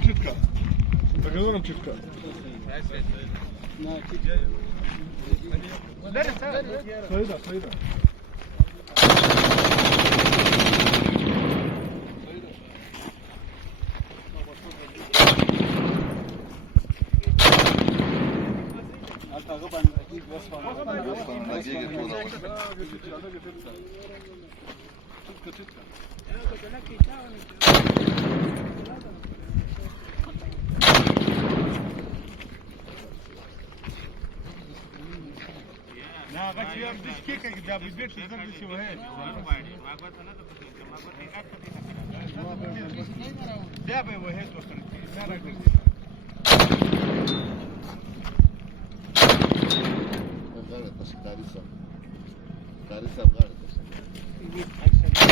Čitka. Tako da nam čitka. Sajda. لا غش يوم تشكيك جاب البيت تزرد شو هيك جابه وهيك وصلت Carissa, Carissa.